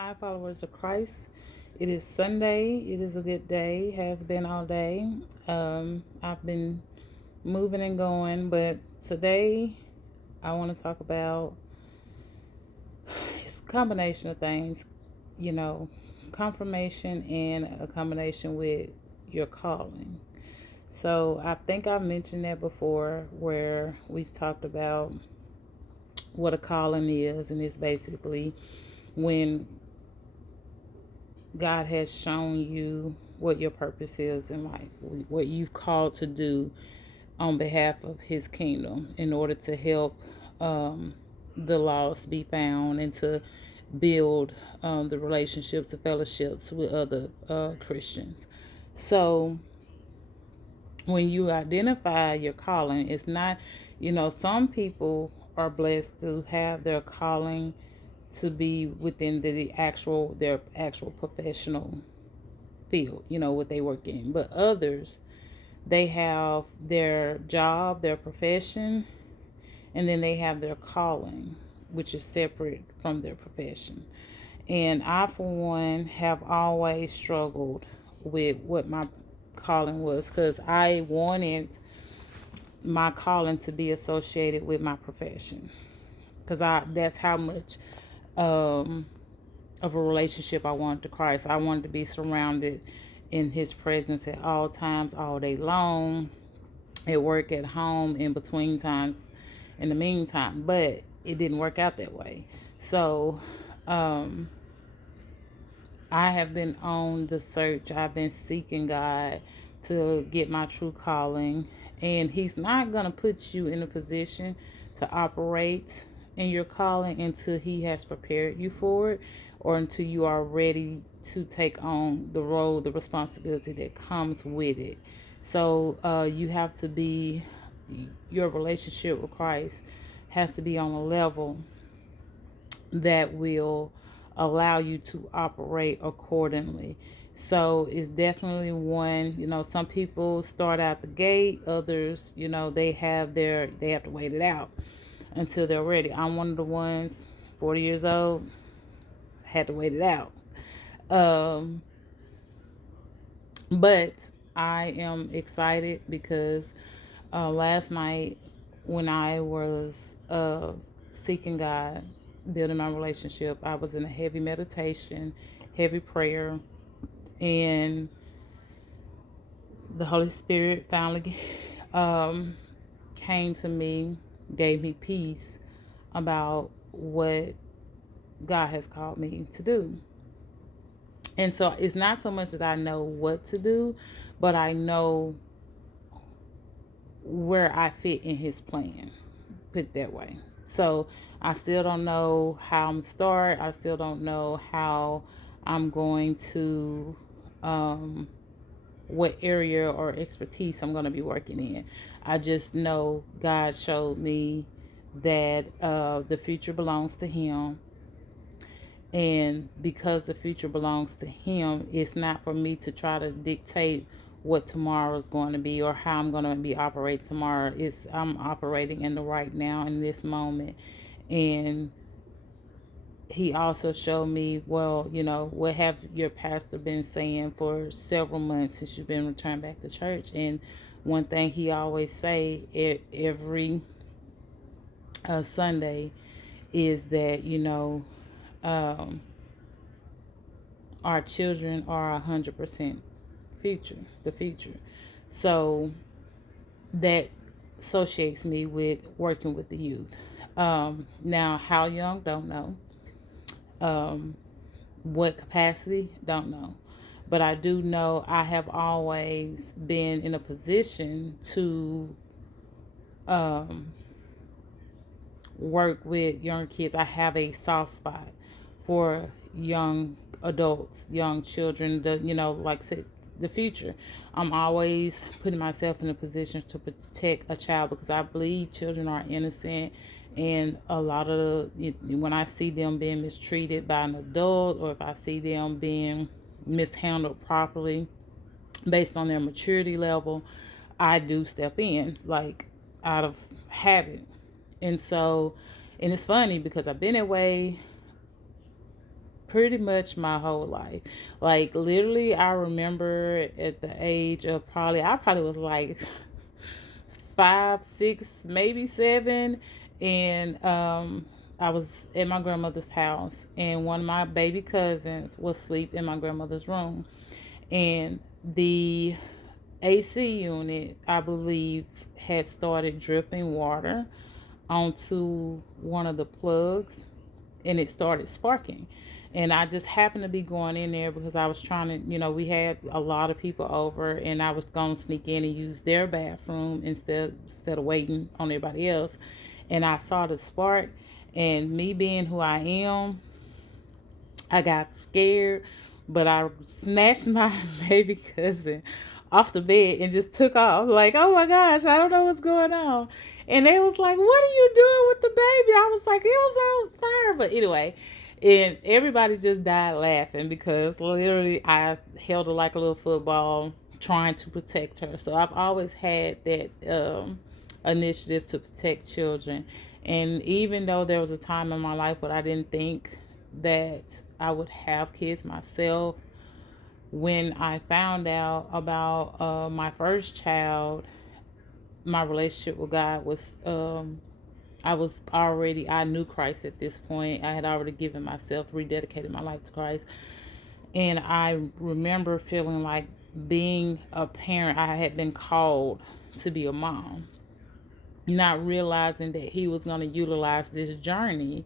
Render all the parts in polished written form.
Hi, followers of Christ. It is Sunday. It is a good day. Has been all day. I've been moving and going, but today I want to talk about it's a combination of things. You know, confirmation and a combination with your calling. So I think I've mentioned that before, where we've talked about what a calling is, and it's basically when God has shown you what your purpose is in life, what you've called to do on behalf of His kingdom in order to help the lost be found and to build the relationships, the fellowships with other Christians. So when you identify your calling, it's not, some people are blessed to have their calling to be within their actual professional field, what they work in. But others, they have their job, their profession, and then they have their calling, which is separate from their profession. And I, for one, have always struggled with what my calling was because I wanted my calling to be associated with my profession because I that's how much of a relationship I wanted to Christ. I wanted to be surrounded in His presence at all times, all day long, at work, at home, in between times, in the meantime. But it didn't work out that way. So I have been on the search. I've been seeking God to get my true calling. And He's not going to put you in a position to operate in your calling until He has prepared you for it or until you are ready to take on the role, the responsibility that comes with it. So you have to be, your relationship with Christ has to be on a level that will allow you to operate accordingly. So it's definitely one, some people start out the gate, others, they have to wait it out until they're ready. I'm one of the ones, 40 years old, had to wait it out. Um, but I am excited because last night when I was seeking God, building my relationship, I was in a heavy meditation, heavy prayer, and the Holy Spirit finally um, came to me, gave me peace about what God has called me to do. And so it's not so much that I know what to do, but I know where I fit in His plan. Put it that way. So I still don't know how I'm gonna start. I still don't know how I'm going to, what area or expertise I'm going to be working in. I just know God showed me that the future belongs to Him. And because the future belongs to Him, it's not for me to try to dictate what tomorrow is going to be or how I'm going to be operating tomorrow. It's I'm operating in the right now in this moment. And He also showed me, well, what have your pastor been saying for several months since you've been returned back to church? And one thing he always say every Sunday is that um, our children are 100% the future. So that associates me with working with the youth. Now, how young, don't know. What capacity, don't know. But I do know I have always been in a position to work with young kids. I have a soft spot for young adults, young children, like I said, the future. I'm always putting myself in a position to protect a child because I believe children are innocent, and a lot of when I see them being mistreated by an adult, or if I see them being mishandled properly based on their maturity level, I do step in, like, out of habit. And so, and it's funny because I've been away pretty much my whole life. Like literally, I remember at the age of I probably was like 5, 6, maybe 7, and I was at my grandmother's house, and one of my baby cousins was asleep in my grandmother's room, and the AC unit, I believe, had started dripping water onto one of the plugs, and it started sparking. And I just happened to be going in there because I was trying to, we had a lot of people over, and I was going to sneak in and use their bathroom instead of waiting on everybody else. And I saw the spark, and me being who I am, I got scared, but I snatched my baby cousin off the bed and just took off. Like, oh my gosh, I don't know what's going on. And they was like, what are you doing with the baby? I was like, it was on fire. But anyway, and everybody just died laughing because literally I held her like a little football trying to protect her. So I've always had that initiative to protect children. And even though there was a time in my life where I didn't think that I would have kids myself, when I found out about my first child, my relationship with God was, I knew Christ at this point. I had already given myself, rededicated my life to Christ. And I remember feeling like being a parent, I had been called to be a mom, not realizing that He was going to utilize this journey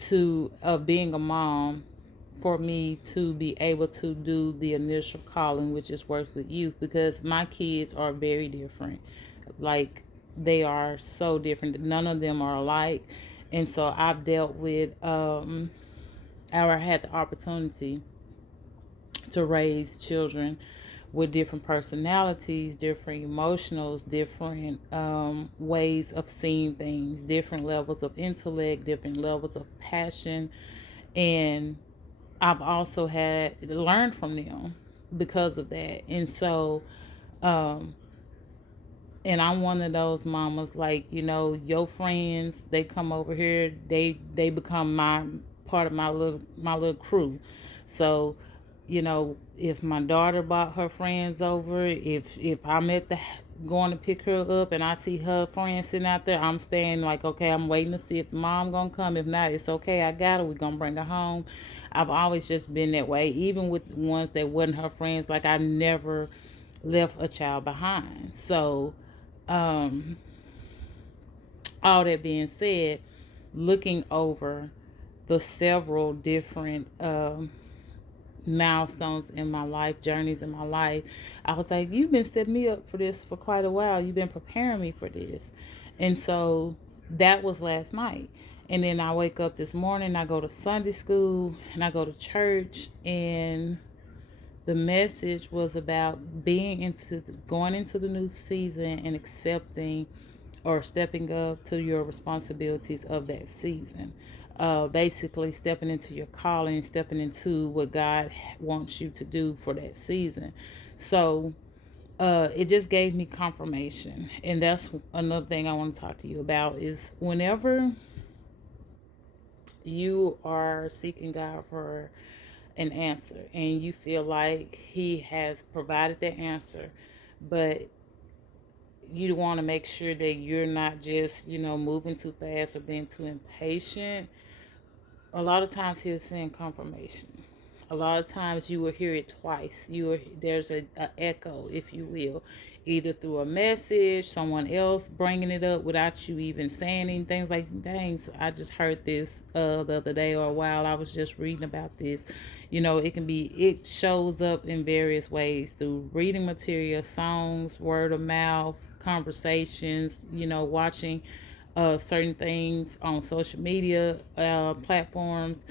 to being a mom for me to be able to do the initial calling, which is work with youth, because my kids are very different. Like, they are so different. None of them are alike. And so I've dealt with, I had the opportunity to raise children with different personalities, different emotionals, different ways of seeing things, different levels of intellect, different levels of passion. And I've also had learned from them because of that. And so, and I'm one of those mamas, like, your friends, they come over here, they become my part of my little crew. So, if my daughter brought her friends over, if I'm at the going to pick her up and I see her friends sitting out there, I'm staying, like, okay, I'm waiting to see if the mom gonna come. If not, it's okay, I got her, we gonna bring her home. I've always just been that way, even with ones that wasn't her friends. Like, I never left a child behind. So, all that being said, looking over the several different milestones in my life, journeys in my life, I was like, you've been setting me up for this for quite a while. You've been preparing me for this. And so that was last night. And then I wake up this morning, I go to Sunday school and I go to church, and the message was about going into the new season and accepting or stepping up to your responsibilities of that season. Basically, stepping into your calling, stepping into what God wants you to do for that season. So it just gave me confirmation. And that's another thing I want to talk to you about is whenever you are seeking God for an answer and you feel like He has provided the answer, but you want to make sure that you're not just, moving too fast or being too impatient. A lot of times He'll send confirmation. A lot of times you will hear it twice. There's a echo, if you will, either through a message, someone else bringing it up without you even saying anything. Like, dang, I just heard this the other day, or while I was just reading about this. It shows up in various ways through reading material, songs, word of mouth, conversations, watching certain things on social media platforms.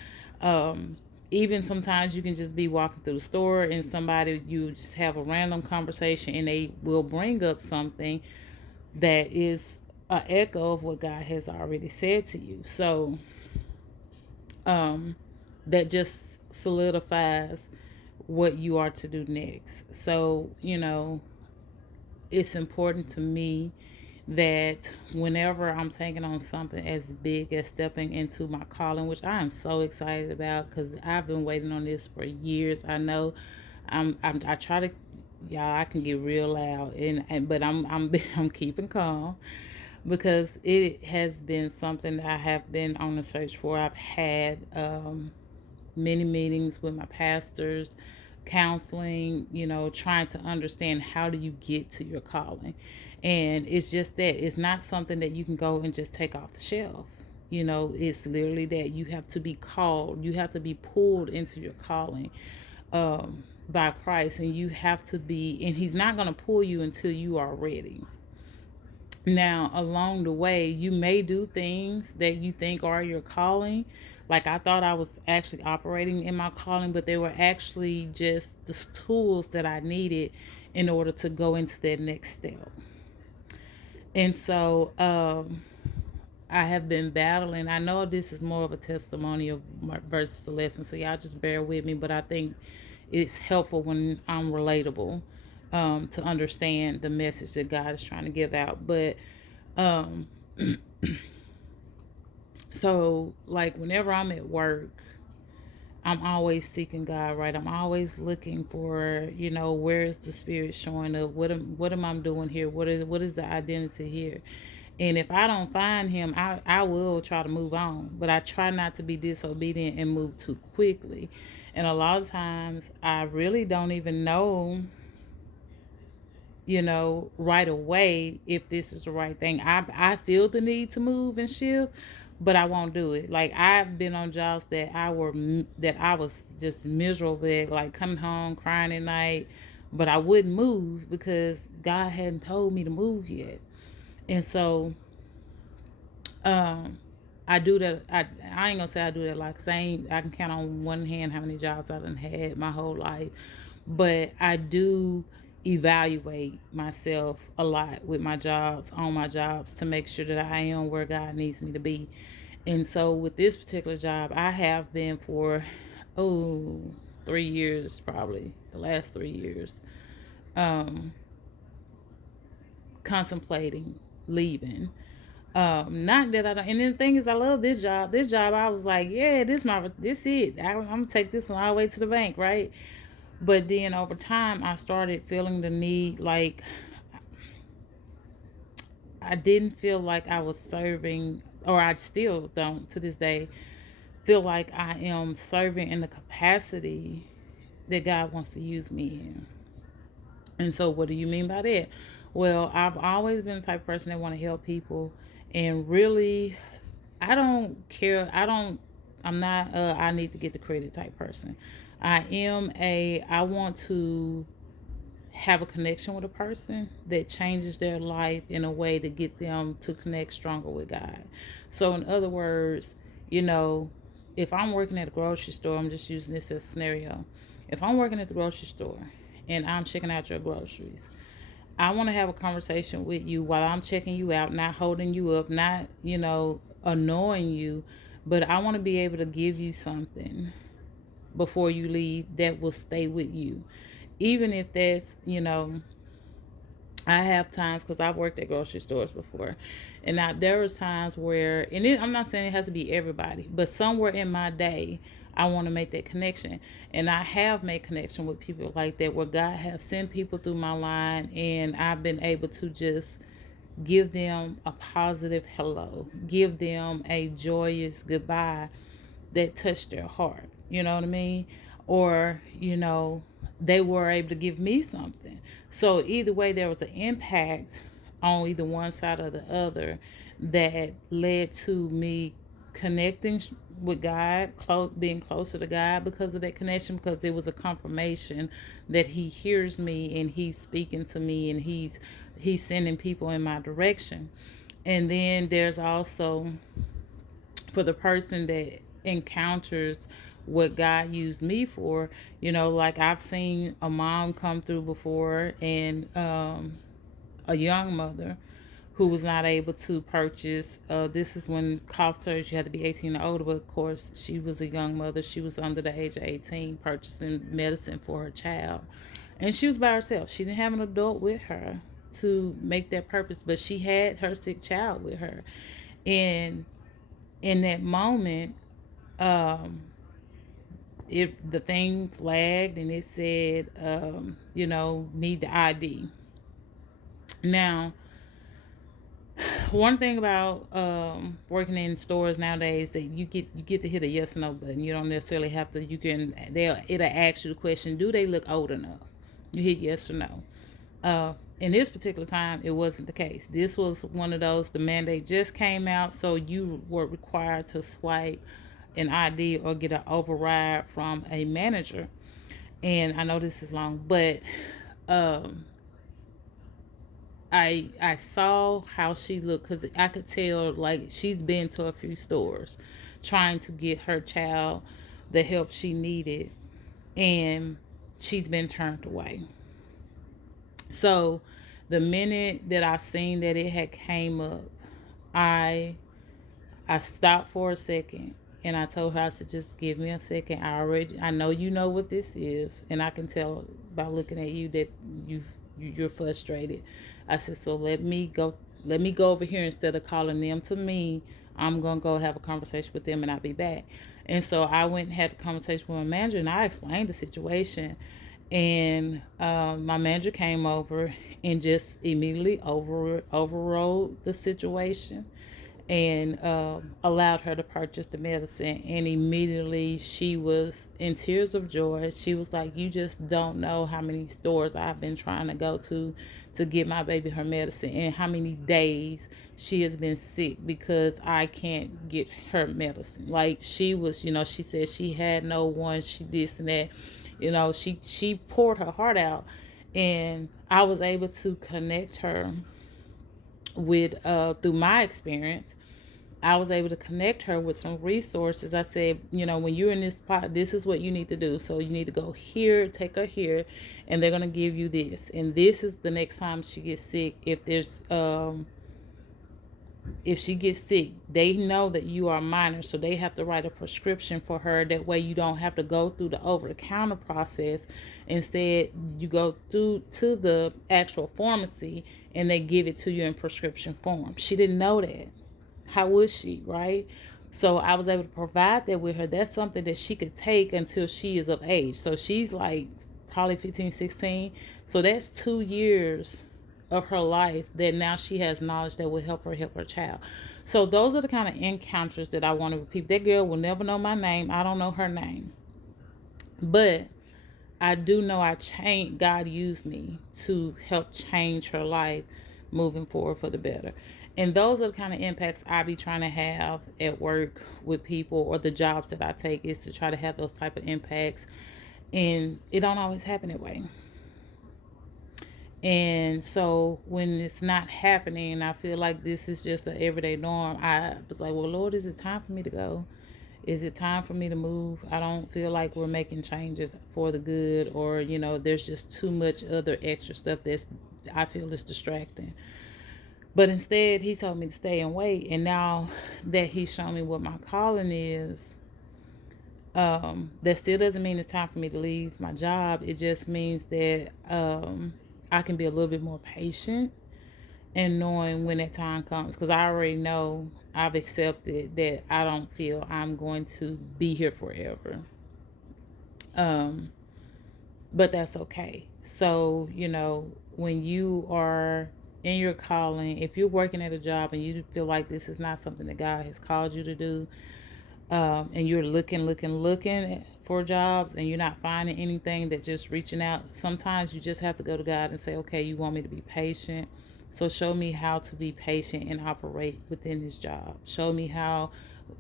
Even sometimes you can just be walking through the store and somebody, you just have a random conversation and they will bring up something that is an echo of what God has already said to you. So that just solidifies what you are to do next. So, it's important to me that whenever I'm taking on something as big as stepping into my calling, which I am so excited about because I've been waiting on this for years. I know I try to, y'all, I can get real loud, and but I'm keeping calm because it has been something that I have been on the search for. I've had many meetings with my pastors, counseling, trying to understand how do you get to your calling. And it's just that it's not something that you can go and just take off the shelf. It's literally that you have to be called, you have to be pulled into your calling by Christ, and you have to be, and He's not going to pull you until you are ready. Now, along the way, you may do things that you think are your calling. Like I thought I was actually operating in my calling, but they were actually just the tools that I needed in order to go into that next step. And so I have been battling. I know this is more of a testimony of versus a lesson, so y'all just bear with me. But I think it's helpful when I'm relatable to understand the message that God is trying to give out. But um, so, like, whenever I'm at work, I'm always seeking God, right? I'm always looking for, where is the Spirit showing up? What am I doing here? What is the identity here? And if I don't find Him, I will try to move on. But I try not to be disobedient and move too quickly. And a lot of times, I really don't even know, right away if this is the right thing. I feel the need to move and shift, but I won't do it. Like I've been on jobs that I was just miserable at, like coming home crying at night, but I wouldn't move because God hadn't told me to move yet. And so um I do that. I ain't gonna say I do that a lot because I can count on one hand how many jobs I done had my whole life, but I do evaluate myself a lot with my jobs, on my jobs, to make sure that I am where God needs me to be. And so with this particular job, I have been for 3 years, probably the last 3 years, um, contemplating leaving. Not that I don't. And then the thing is, I love this job. This job, I was like, yeah, this it. I'm gonna take this one all the way to the bank, right? But then over time, I started feeling the need, like I didn't feel like I was serving, or I still don't to this day feel like I am serving in the capacity that God wants to use me in. And so, what do you mean by that? Well, I've always been the type of person that want to help people, and really, I don't care. I'm not. I need to get the credit type person. I want to have a connection with a person that changes their life in a way to get them to connect stronger with God. So, in other words, you know, if I'm working at a grocery store, I'm just using this as a scenario. If I'm working at the grocery store and I'm checking out your groceries, I want to have a conversation with you while I'm checking you out, not holding you up, not, annoying you, but I want to be able to give you something before you leave that will stay with you. Even if that's, I have times because I've worked at grocery stores before, and now there was times where, I'm not saying it has to be everybody, but somewhere in my day, I want to make that connection, and I have made connection with people like that where God has sent people through my line, and I've been able to just give them a positive hello, give them a joyous goodbye that touched their heart. You know what I mean? Or, they were able to give me something. So either way, there was an impact on either one side or the other that led to me connecting with God, being closer to God because of that connection, because it was a confirmation that He hears me and He's speaking to me and He's sending people in my direction. And then there's also for the person that encounters what God used me for, like I've seen a mom come through before, and a young mother who was not able to purchase. This is when cough surgery, you had to be 18 or older, but of course, she was a young mother. She was under the age of 18 purchasing medicine for her child. And she was by herself. She didn't have an adult with her to make that purpose. But she had her sick child with her. And in that moment, um, the thing flagged and it said, need the ID. Now, one thing about working in stores nowadays, that you get to hit a yes or no button. You don't necessarily have to. It'll ask you the question: do they look old enough? You hit yes or no. In this particular time, it wasn't the case. This was one of those, the mandate just came out, so you were required to swipe an ID or get an override from a manager. And I know this is long, but um, I saw how she looked, because I could tell, like, she's been to a few stores trying to get her child the help she needed, and she's been turned away. So the minute that I seen that it had came up, I I stopped for a second and I told her, I said, just give me a second. I know you know what this is, and I can tell by looking at you that you're frustrated. I said, so let me go over here. Instead of calling them to me, I'm gonna go have a conversation with them and I'll be back. And so I went and had a conversation with my manager and I explained the situation. And my manager came over and just immediately overrode the situation and allowed her to purchase the medicine. And immediately she was in tears of joy. She was like, you just don't know how many stores I've been trying to go to get my baby her medicine, and how many days she has been sick because I can't get her medicine. Like, she was, she said she had no one, she this and that. She poured her heart out, and I was able to connect her with through my experience. I was able to connect her with some resources. I said, when you're in this spot, this is what you need to do. So you need to go here, take her here, and they're gonna give you this. And this is the next time she gets sick. If she gets sick, they know that you are a minor, so they have to write a prescription for her. That way you don't have to go through the over-the-counter process. Instead, you go through to the actual pharmacy and they give it to you in prescription form. She didn't know that. How would she, right? So I was able to provide that with her. That's something that she could take until she is of age. So she's like probably 15, 16. So that's 2 years of her life that now she has knowledge that will help her child. So those are the kind of encounters that I wanted with people. That girl will never know my name. I don't know her name. But I do know God used me to help change her life moving forward for the better. And those are the kind of impacts I be trying to have at work with people, or the jobs that I take, is to try to have those type of impacts. And it don't always happen that way. And so when it's not happening, I feel like this is just an everyday norm. I was like, well, Lord, is it time for me to go? Is it time for me to move? I don't feel like we're making changes for the good, or, there's just too much other extra stuff I feel is distracting. But instead, he told me to stay and wait. And now that he's shown me what my calling is, that still doesn't mean it's time for me to leave my job. It just means that I can be a little bit more patient and knowing when that time comes, because I already know I've accepted that I don't feel I'm going to be here forever. Um, but that's okay. So, when you are in your calling, if you're working at a job and you feel like this is not something that God has called you to do, and you're looking for jobs and you're not finding anything, that's just reaching out, sometimes you just have to go to God and say, okay, you want me to be patient, so show me how to be patient and operate within this job. Show me how,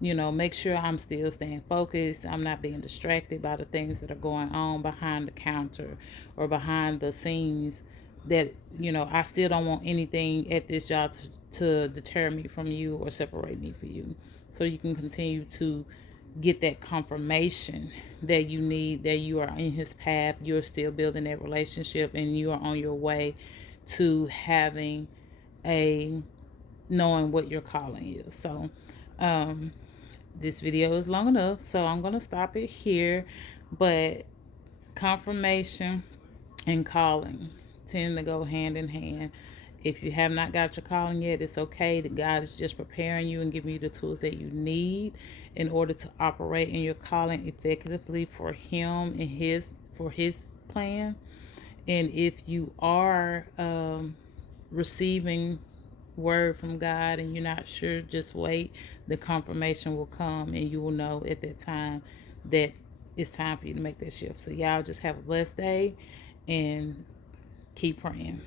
make sure I'm still staying focused, I'm not being distracted by the things that are going on behind the counter or behind the scenes, that I still don't want anything at this job to deter me from you or separate me from you, so you can continue to get that confirmation that you need, that you are in his path, you're still building that relationship, and you are on your way to having a knowing what your calling is. So this video is long enough, so I'm going to stop it here. But confirmation and calling tend to go hand in hand. If you have not got your calling yet, it's okay. That God is just preparing you and giving you the tools that you need in order to operate in your calling effectively for Him and His plan. And if you are receiving word from God and you're not sure, just wait. The confirmation will come, and you will know at that time that it's time for you to make that shift. So y'all just have a blessed day and keep praying.